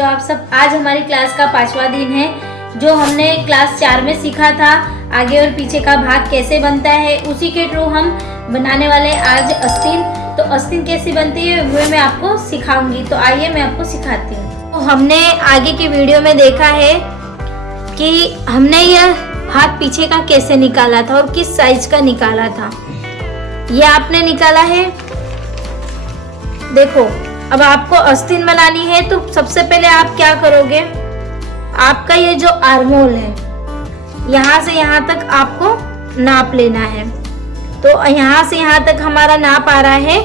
हो आप सब। आज हमारी क्लास का 5वां दिन है। जो हमने क्लास 4 में सीखा था आगे और पीछे का भाग कैसे बनता है, उसी के थ्रू हम बनाने वाले आज अस्तीन। तो अस्तीन कैसे बनती है वो मैं आपको सिखाऊंगी। तो आइए मैं आपको सिखाती हूँ। तो हमने आगे की वीडियो में देखा है कि हमने यह भाग पीछे का कैसे निकाला था और किस साइज का निकाला था। ये आपने निकाला है। देखो, अब आपको अस्तीन बनानी है तो सबसे पहले आप क्या करोगे, आपका ये जो आर्महोल है यहाँ से यहाँ तक आपको नाप लेना है। तो यहाँ से यहाँ तक हमारा नाप आ रहा है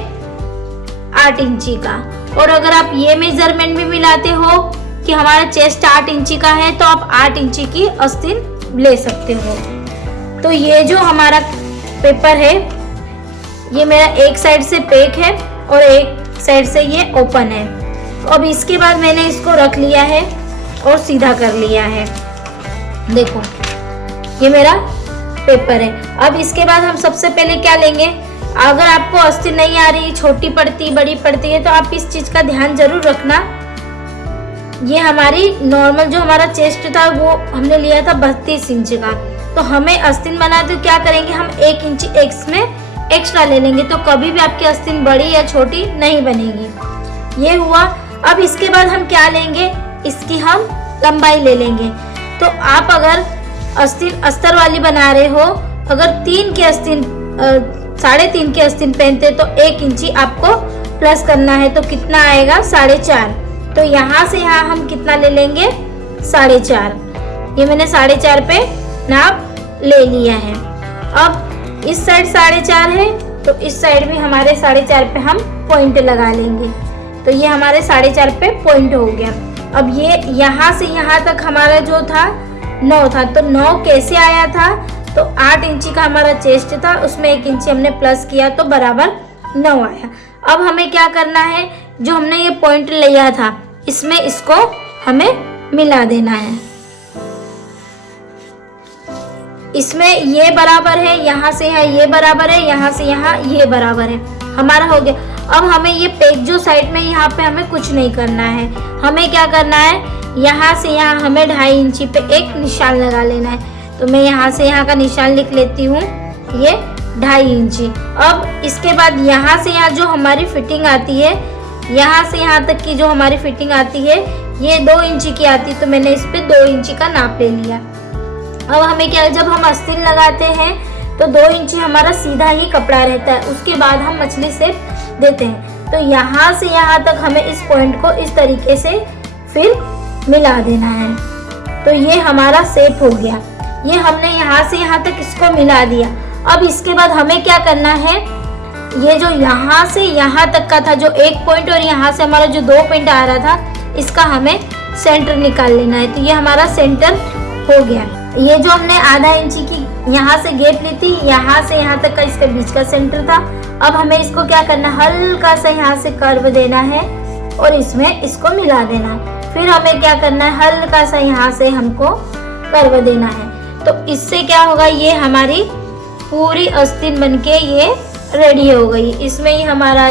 8 इंची का। और अगर आप ये मेजरमेंट भी मिलाते हो कि हमारा चेस्ट 8 इंची का है तो आप 8 इंची की अस्तीन ले सकते हो। तो ये जो हमारा पेपर है ये मेरा एक साइड से पैक है और एक साइड से ये ओपन है। तो अब इसके बाद मैंने इसको रख लिया है और सीधा कर लिया है। देखो ये मेरा पेपर है। अब इसके बाद हम सबसे पहले क्या लेंगे, अगर आपको अस्तीन नहीं आ रही, छोटी पड़ती बड़ी पड़ती है तो आप इस चीज का ध्यान जरूर रखना। ये हमारी नॉर्मल जो हमारा चेस्ट था वो हमने लिया था 32 इंच का। तो हमें अस्तीन बनाते तो क्या करेंगे, हम 1 इंच इसमें एक्स्ट्रा ले लेंगे। तो कभी भी आपकी अस्तीन बड़ी या छोटी नहीं बनेगी। ये हुआ। अब इसके बाद हम क्या लेंगे, इसकी हम लंबाई ले लेंगे। तो आप अगर अस्तीन अस्तर वाली बना रहे हो, अगर 3 की अस्तीन 3.5 की अस्तीन पहनते तो 1 इंची आपको प्लस करना है। तो कितना आएगा 4.5। तो यहाँ से यहाँ हम कितना ले लेंगे 4.5। ये मैंने 4.5 पे नाप ले लिया है। अब इस साइड 4.5 है तो इस साइड भी हमारे 4.5 पे हम पॉइंट लगा लेंगे। तो ये हमारे 4.5 पे पॉइंट हो गया। अब ये यहाँ से यहाँ तक हमारा जो था 9 था। तो 9 कैसे आया था, तो 8 इंची का हमारा चेस्ट था, उसमें 1 इंची हमने प्लस किया तो बराबर 9 आया। अब हमें क्या करना है, जो हमने ये पॉइंट लिया था इसमें इसको हमें मिला देना है। इसमें ये बराबर है, यहाँ से यहाँ ये बराबर है, यहाँ से यहाँ ये बराबर है, हमारा हो गया। अब हमें ये पेज जो साइड में यहाँ पे हमें कुछ नहीं करना है। हमें क्या करना है, यहाँ से यहाँ हमें 2.5 इंची पे एक निशान लगा लेना है। तो मैं यहाँ से यहाँ का निशान लिख लेती हूँ, ये 2.5 इंची। अब इसके बाद यहाँ से यहाँ जो हमारी फिटिंग आती है, यहाँ से यहाँ तक की जो हमारी फिटिंग आती है ये 2 इंची की आती है। तो मैंने इस पे 2 इंची का नाप ले लिया। अब हमें क्या, जब हम अस्तीन लगाते हैं तो 2 इंची हमारा सीधा ही कपड़ा रहता है, उसके बाद हम मछली शेप देते हैं। तो यहाँ से यहाँ तक हमें इस पॉइंट को इस तरीके से फिर मिला देना है। तो ये हमारा शेप हो गया। ये हमने यहाँ से यहाँ तक इसको मिला दिया। अब इसके बाद हमें क्या करना है, ये जो यहाँ से यहाँ तक का था जो एक पॉइंट और यहाँ से हमारा जो 2 पॉइंट आ रहा था, इसका हमें सेंटर निकाल लेना है। तो ये हमारा सेंटर हो गया। ये जो हमने 0.5 इंची की यहाँ से गैप ली थी, यहाँ से यहाँ तक का इसके बीच का सेंटर था। अब हमें इसको क्या करना है, हल्का सा यहाँ से कर्व देना है और इसमें इसको मिला देना है। फिर हमें क्या करना है, हल्का सा यहाँ से हमको कर्व देना है। तो इससे क्या होगा, ये हमारी पूरी अस्तीन बनके ये रेडी हो गई। इसमें ही हमारा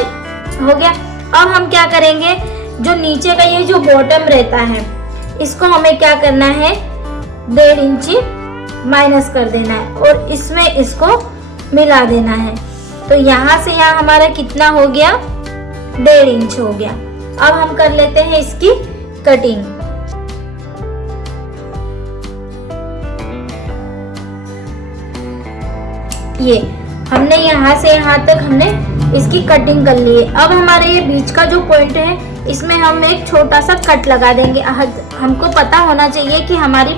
हो गया। अब हम क्या करेंगे, जो नीचे का ये जो बॉटम रहता है इसको हमें क्या करना है, 1.5 इंची माइनस कर देना है और इसमें इसको मिला देना है। तो यहाँ से यहाँ हमारा कितना हो गया, 1.5 इंच हो गया। अब हम कर लेते हैं इसकी कटिंग। ये हमने यहाँ से यहाँ तक हमने इसकी कटिंग कर ली है। अब हमारे ये बीच का जो पॉइंट है इसमें हम एक छोटा सा कट लगा देंगे। हमको पता होना चाहिए कि हमारी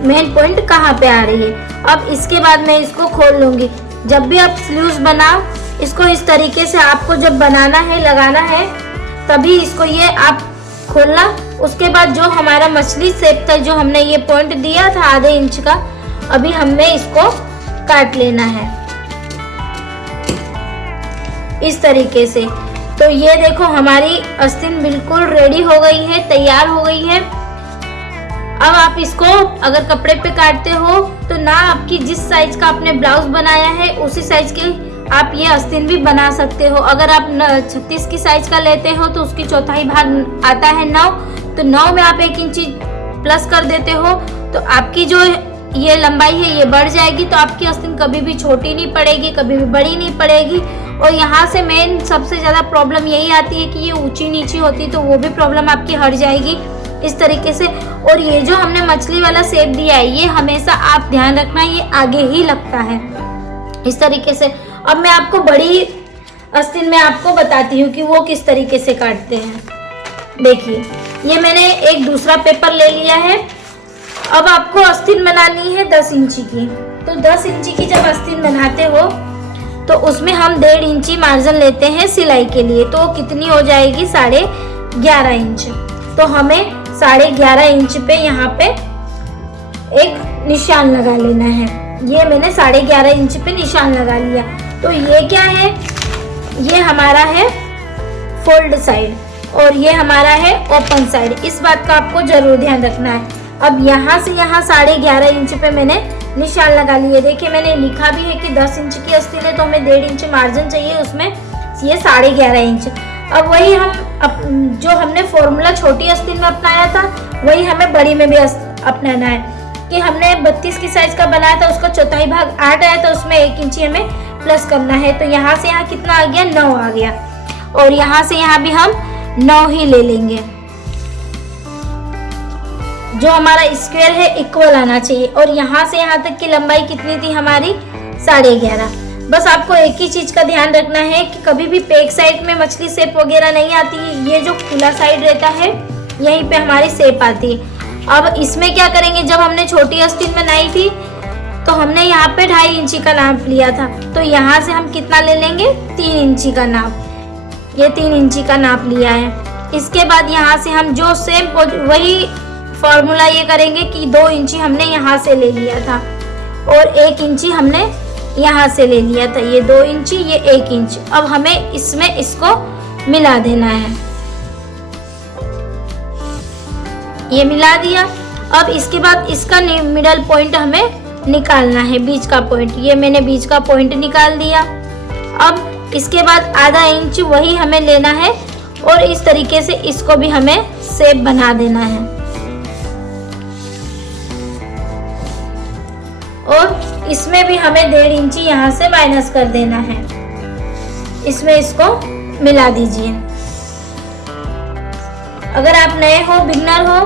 मेन पॉइंट कहाँ पे आ रही है। अब इसके बाद मैं इसको खोल लूंगी। जब भी आप स्लीव्स बनाओ, इसको इस तरीके से आपको जब बनाना है, लगाना है, तभी इसको ये आप खोलना। उसके बाद जो हमारा मछली शेप था, जो हमने ये पॉइंट दिया था 0.5 इंच का, अभी हमें इसको काट लेना है इस तरीके से। तो ये देखो हमारी अस्तीन बिल्कुल रेडी हो गई है, तैयार हो गई है। अब आप इसको अगर कपड़े पे काटते हो तो ना आपकी जिस साइज का आपने ब्लाउज बनाया है उसी साइज के आप ये आस्तीन भी बना सकते हो। अगर आप 36 की साइज का लेते हो तो उसकी चौथाई भाग आता है 9, तो 9 में आप 1 इंची प्लस कर देते हो तो आपकी जो ये लंबाई है ये बढ़ जाएगी। तो आपकी आस्तीन कभी भी छोटी नहीं पड़ेगी, कभी भी बड़ी नहीं पड़ेगी। और यहाँ से मेन सबसे ज़्यादा प्रॉब्लम यही आती है कि ये ऊंची नीची होती है, तो वो भी प्रॉब्लम आपकी हट जाएगी इस तरीके से। और ये जो हमने मछली वाला शेप दिया है ये हमेशा आप ध्यान रखना ये आगे ही लगता है इस तरीके से। अब मैं आपको बड़ी आस्तीन में आपको बताती हूँ कि वो किस तरीके से काटते हैं। देखिए ये मैंने एक दूसरा पेपर ले लिया है। अब आपको आस्तीन बनानी है 10 इंची की। तो 10 इंची की जब आस्तीन बनाते हो तो उसमें हम 1.5 इंची मार्जिन लेते हैं सिलाई के लिए। तो कितनी हो जाएगी 11.5 इंच। तो हमें 11.5 इंच पे यहाँ पे एक निशान लगा लेना है। ये मैंने 11.5 इंच पे निशान लगा लिया। तो ये क्या है, ये हमारा है फोल्ड साइड और ये हमारा है ओपन साइड। इस बात का आपको जरूर ध्यान रखना है। अब यहाँ से यहाँ 11.5 इंच पे मैंने निशान लगा लिए। देखिए मैंने लिखा भी है कि 10 इंच की आस्तीन है तो हमें 1.5 इंच मार्जिन चाहिए, उसमें ये 11.5 इंच। अब वही हम जो हमने फॉर्मूला छोटी आस्तीन में अपनाया था वही हमें बड़ी में भी अपनाना है। कि हमने 32 की साइज का बनाया था, उसका चौथाई भाग 8 आया था, उसमें 1 इंची हमें प्लस करना है। तो यहाँ से यहाँ कितना आ गया, 9 आ गया। और यहाँ से यहाँ भी हम 9 ही ले लेंगे। जो हमारा स्क्वायर है इक्वल आना चाहिए। और यहाँ से यहाँ तक की लंबाई कितनी थी हमारी, 11.5। बस आपको एक ही चीज का ध्यान रखना है कि कभी भी बैक साइड में मछली शेप वगैरह नहीं आती है। ये जो खुला साइड रहता है यहीं पे हमारी शेप आती है। अब इसमें क्या करेंगे, जब हमने छोटी आस्तीन बनाई थी तो हमने यहाँ पे 2.5 इंची का नाप लिया था। तो यहाँ से हम कितना ले लेंगे, 3 इंची का नाप। ये 3 इंची का नाप लिया है। इसके बाद यहाँ से हम जो सेम वही फॉर्मूला ये करेंगे कि 2 इंची हमने यहाँ से ले लिया था और 1 इंची हमने यहाँ से ले लिया था। ये 2 इंची, ये 1 इंच। अब हमें इसमें इसको मिला देना है। ये मिला दिया। अब इसके बाद इसका मिडल पॉइंट हमें निकालना है, बीच का पॉइंट। ये मैंने बीच का पॉइंट निकाल दिया। अब इसके बाद आधा इंच वही हमें लेना है और इस तरीके से इसको भी हमें शेप बना देना है। और इसमें भी हमें 1.5 इंची यहाँ से माइनस कर देना है। इसमें इसको मिला दीजिए। अगर आप नए हो, बिगनर हो,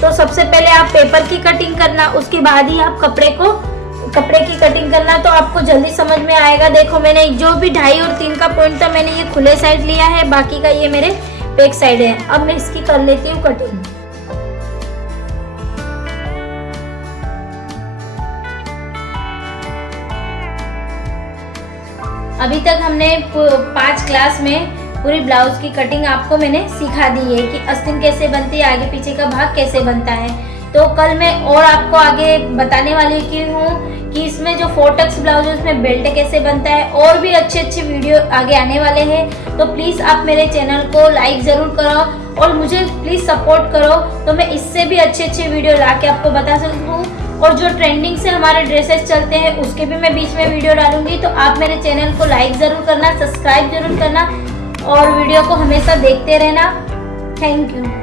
तो सबसे पहले आप पेपर की कटिंग करना, उसके बाद ही आप कपड़े की कटिंग करना, तो आपको जल्दी समझ में आएगा। देखो मैंने जो भी 2.5 और 3 का पॉइंट था मैंने ये खुले साइड लिया है, बाकी का ये मेरे बैक साइड है। अब मैं इसकी कर लेती हूँ कटिंग। अभी तक हमने 5 क्लास में पूरी ब्लाउज की कटिंग आपको मैंने सिखा दी है कि आस्तीन कैसे बनती है, आगे पीछे का भाग कैसे बनता है। तो कल मैं और आपको आगे बताने वाली हूँ कि इसमें जो 4 टक्स ब्लाउज है उसमें बेल्ट कैसे बनता है। और भी अच्छे वीडियो आगे आने वाले हैं। तो प्लीज़ आप मेरे चैनल को लाइक ज़रूर करो और मुझे प्लीज़ सपोर्ट करो, तो मैं इससे भी अच्छे वीडियो ला के आपको बता सकूँ। और जो ट्रेंडिंग से हमारे ड्रेसेस चलते हैं उसके भी मैं बीच में वीडियो डालूंगी। तो आप मेरे चैनल को लाइक ज़रूर करना, सब्सक्राइब जरूर करना और वीडियो को हमेशा देखते रहना। Thank you.